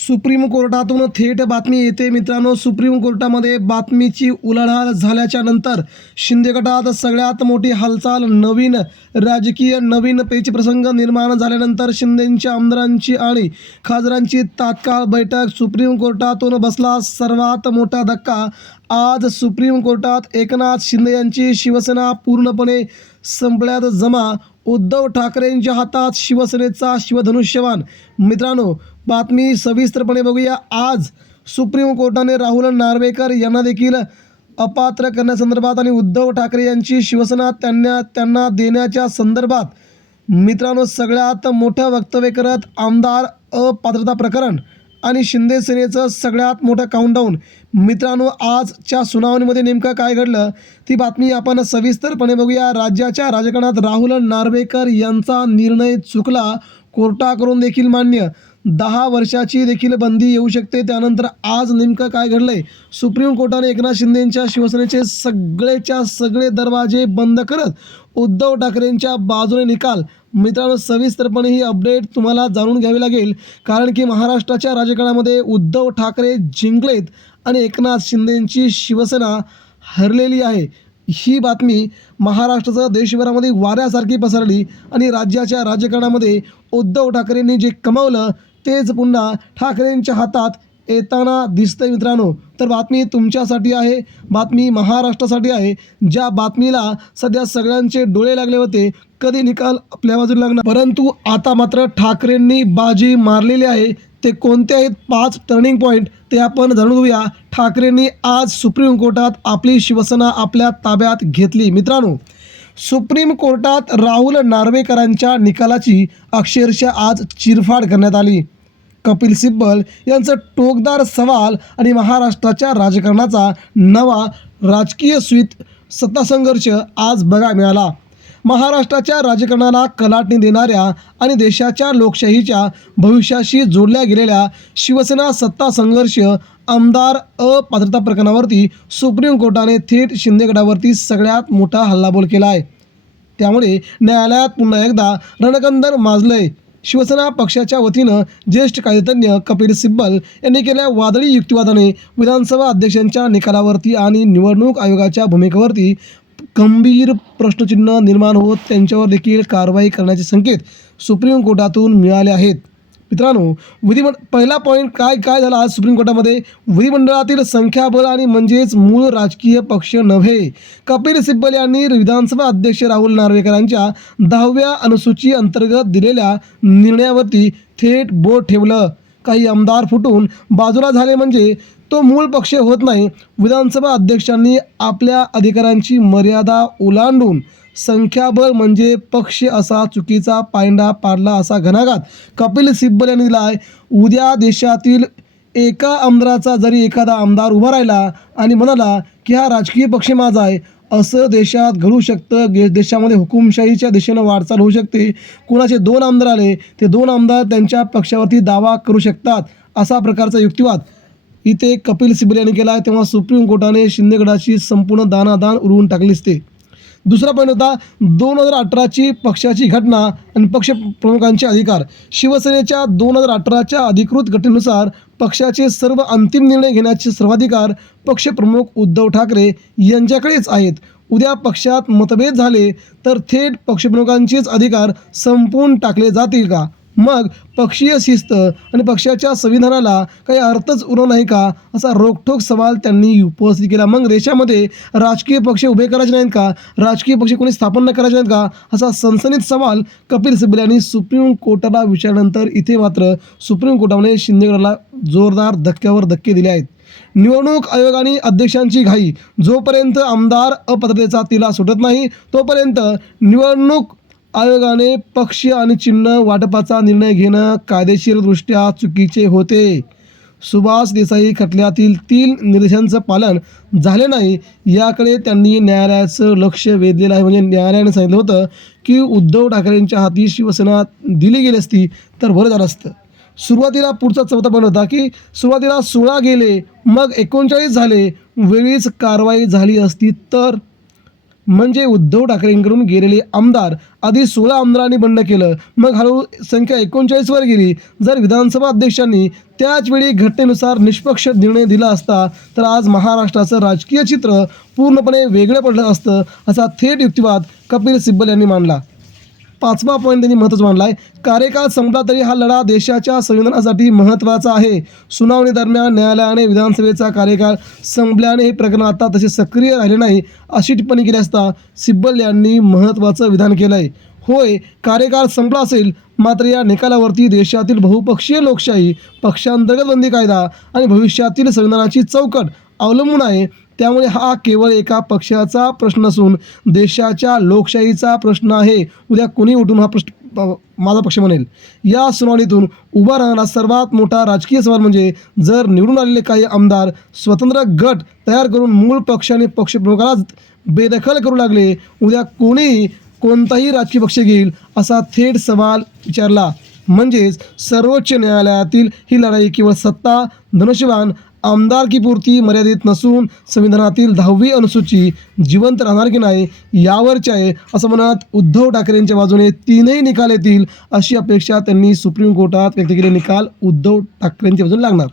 Supreme कोर्टातून थेट बातमी येते मित्रांनो. सुप्रीम कोर्टामध्ये बातमीची उलाढाल झाल्याच्या नंतर शिंदे गटात सगळ्यात मोठी हालचाल. नवीन पेच प्रसंग निर्माण झाल्यानंतर शिंदेंच्या आमदारांची आणि खासदारांची तात्काळ बैठक. सुप्रीम कोर्टातून बसला सर्वात मोठा धक्का. आज सुप्रीम कोर्टात एकनाथ शिंदे यांची शिवसेना पूर्णपणे संपल्यात जमा. उद्धव ठाकरेंच्या हातात शिवसेनेचा शिवधनुष्यबाण. मित्रांनो, बातमी सविस्तरपणे बघूया. आज सुप्रीम कोर्टाने राहुल नार्वेकर यांना देखील अपात्र करण्यासंदर्भात आणि उद्धव ठाकरे यांची शिवसेना त्यांना देण्याच्या संदर्भात मित्रांनो सगळ्यात मोठं वक्तव्य करत आमदार अपात्रता प्रकरण आणि शिंदे सेनेचं सगळ्यात मोठं काउंटडाऊन. मित्रांनो, आजच्या सुनावणीमध्ये नेमकं काय घडलं ती बातमी आपण सविस्तरपणे बघूया. राज्याच्या राजकारणात राहुल नार्वेकर यांचा निर्णय चुकला, कोर्टाकडून देखील मान्य. 10 वर्षाची देखील बंदी येऊ शकते. त्यानंतर आज नेमकं काय घडलंय? सुप्रीम कोर्टाने एकनाथ शिंदेंच्या शिवसेनेचे सगळेच्या सगळे दरवाजे बंद करत उद्धव ठाकरेंच्या बाजूने निकाल. मित्रांनो, सविस्तरपणे ही अपडेट तुम्हाला जाणून घ्यावी लागेल, कारण की महाराष्ट्राच्या राजकारणामध्ये उद्धव ठाकरे जिंकलेत आणि एकनाथ शिंदेंची शिवसेना हरलेली आहे. ही बातमी महाराष्ट्रासह देशभरामध्ये वाऱ्यासारखी पसरली आणि राज्याच्या राजकारणामध्ये उद्धव ठाकरेंनी जे कमावलं तेच पुन्हा ठाकरेंच्या हातात येताना दिसतंय मित्रांनो. तर बातमी तुमच्यासाठी आहे, बातमी महाराष्ट्रासाठी आहे. ज्या बातमीला सध्या सगळ्यांचे डोळे लागले होते, कधी निकाल आपल्या बाजूला लागणार, परंतु आता मात्र ठाकरेंनी बाजी मारलेली आहे. ते कोणते आहेत 5 टर्निंग पॉईंट ते आपण जाणून घेऊया. ठाकरेंनी आज सुप्रीम कोर्टात आपली शिवसेना आपल्या ताब्यात घेतली. मित्रांनो, सुप्रीम कोर्टात राहुल नार्वेकरांच्या निकालाची अक्षरशः आज चिरफाड करण्यात आली. कपिल सिब्बल यांचं टोकदार सवाल आणि महाराष्ट्राच्या राजकारणाचा नवा राजकीय सत्तासंघर्ष आज बघायला मिळाला. महाराष्ट्राच्या राजकारणाला कलाटणी देणाऱ्या आणि देशाच्या लोकशाहीच्या भविष्याशी जोडल्या गेलेल्या शिवसेना सत्ता संघर्ष आमदार अपात्रता प्रकरणावरती सुप्रीम कोर्टाने थेट शिंदे गटावरती सगळ्यात मोठा हल्लाबोल केला आहे. त्यामुळे न्यायालयात पुन्हा एकदा रणकंदर माजलंय. शिवसेना पक्षाच्या वतीनं ज्येष्ठ कायदेतज्ञ कपिल सिब्बल यांनी केलेल्या वादळी युक्तिवादाने विधानसभा अध्यक्षांच्या निकालावरती आणि निवडणूक आयोगाच्या भूमिकेवरती गंभीर प्रश्नचिन्ह निर्माण होत त्यांच्यावर देखील कारवाई करण्याचे संकेत सुप्रीम कोर्टातून मिळाले आहेत. मित्रांनो, पहिला पॉईंट काय झाला आज सुप्रीम कोर्टामध्ये? विधिमंडळातील संख्याबळ आणि म्हणजेच मूळ राजकीय पक्ष नव्हे. कपिल सिब्बल यांनी विधानसभा अध्यक्ष राहुल नार्वेकरांच्या 10व्या अनुसूची अंतर्गत दिलेल्या निर्णयावरती थेट बोट ठेवलं. काही आमदार फुटून बाजूला झाले म्हणजे तो मूळ पक्ष होत नाही. विधानसभा अध्यक्षांनी आपल्या अधिकारांची मर्यादा ओलांडून संख्याबळ म्हणजे पक्ष असा चुकीचा पायंडा पाडला असा घणाघात कपिल सिब्बल यांनी दिला आहे. उद्या देशातील एका आमदाराचा जरी एखादा आमदार उभा राहिला आणि म्हणाला की हा राजकीय पक्ष माझा आहे, असं देशात घडू शकतं. देशामध्ये हुकुमशाहीच्या दिशेनं वाटचाल होऊ शकते. कोणाचे 2 आमदार आले, ते 2 आमदार त्यांच्या पक्षावरती दावा करू शकतात, असा प्रकारचा युक्तिवाद इथे कपिल सिब्बल यांनी केला आहे. तेव्हा सुप्रीम कोर्टाने शिंदे गटाची संपूर्ण दानादान उडवून टाकली असते. दुसरा पॉईंट होता 2018ची पक्षाची घटना आणि पक्ष प्रमुखांचे अधिकार. शिवसेनेच्या 2018च्या अधिकृत घटनेनुसार पक्षाचे सर्व अंतिम निर्णय घेण्याचे सर्वाधिकार पक्षप्रमुख उद्धव ठाकरे यांच्याकडेच आहेत. उद्या पक्षात मतभेद झाले तर थेट पक्षप्रमुखांचेच अधिकार संपवून टाकले जातील का? मग पक्षीय शिस्त आणि पक्षाच्या संविधानाला काही अर्थच उरला नाही का, असा रोखठोक सवाल त्यांनी उपस्थित केला. मग देशामध्ये राजकीय पक्ष उभे करायचे नाहीत का? राजकीय पक्ष कोणी स्थापन न करायचे नाहीत का? असा सनसनीत सवाल कपिल सिब्बल यांनी सुप्रीम कोर्टाला विचारल्यानंतर इथे मात्र सुप्रीम कोर्टाने शिंदे गटाला जोरदार धक्क्यावर धक्के दिले आहेत. निवडणूक आयोगाने अध्यक्षांची घाई. जोपर्यंत आमदार अपात्रतेचा तिला सुटत नाही तोपर्यंत निवडणूक आयोगाने पक्ष आणि चिन्ह वाटपाचा निर्णय घेणं कायदेशीरदृष्ट्या चुकीचे होते. सुभाष देसाई खटल्यातील 3 निर्देशांचं पालन झाले नाही याकडे त्यांनी न्यायालयाचं लक्ष वेधलेलं आहे. म्हणजे न्यायालयाने सांगितलं होतं की उद्धव ठाकरेंच्या हाती शिवसेना दिली गेली असती तर बरं झालं असतं. सुरुवातीला पुढचा 4था पॉईंट होता की सुरुवातीला 16 गेले, मग 39 झाले, वेळीच कारवाई झाली असती तर म्हणजे उद्धव ठाकरेंकडून गेलेले आमदार आधी 16 आमदारांनी बंड केलं, मग हळूहळू संख्या 39 वर गेली. जर विधानसभा अध्यक्षांनी त्याच वेळी घटनेनुसार निष्पक्ष निर्णय दिला असता तर आज महाराष्ट्राचं राजकीय चित्र पूर्णपणे वेगळं पडलं असतं, असा थेट युक्तिवाद कपिल सिब्बल यांनी मांडला. 5वा पॉईंट त्यांनी महत्त्वाचा मांडलाय. कार्यकाळ संपला तरी हा लढा देशाच्या संविधानासाठी महत्त्वाचा आहे. सुनावणी दरम्यान न्यायालयाने विधानसभेचा कार्यकाळ संपल्याने हे प्रकरण आता तसे सक्रिय राहिले नाही, अशी टिप्पणी केली असता सिब्बल यांनी महत्त्वाचं विधान केलं आहे. होय, कार्यकाळ संपला असेल, मात्र या निकालावरती देशातील बहुपक्षीय लोकशाही, पक्षांतर्गत बंदी कायदा आणि भविष्यातील संविधानाची चौकट अवलंबून आहे. त्यामुळे हा केवळ एका पक्षाचा प्रश्न नसून देशाच्या लोकशाहीचा प्रश्न आहे. उद्या कोणी उठून हा प्रश्न माझा पक्ष म्हणेल. या सुनावणीतून उभा राहणारा सर्वात मोठा राजकीय सवाल म्हणजे जर निवडून आलेले काही आमदार स्वतंत्र गट तयार करून मूळ पक्ष आणि पक्षप्रमुखाला बेदखल करू लागले, उद्या कोणताही राजकीय पक्ष घेईल, असा थेट सवाल विचारला. म्हणजेच सर्वोच्च न्यायालयातील ही लढाई केवळ सत्ता धनुष्यबाण आमदारकीपुरती मर्यादित नसून संविधानातील 10वी अनुसूची जिवंत राहणार की नाही यावरची आहे, असं म्हणत उद्धव ठाकरेंच्या बाजूने 3ही निकाल येतील, अशी अपेक्षा त्यांनी सुप्रीम कोर्टात व्यक्त केलेले निकाल उद्धव ठाकरेंच्या बाजूने लागणार.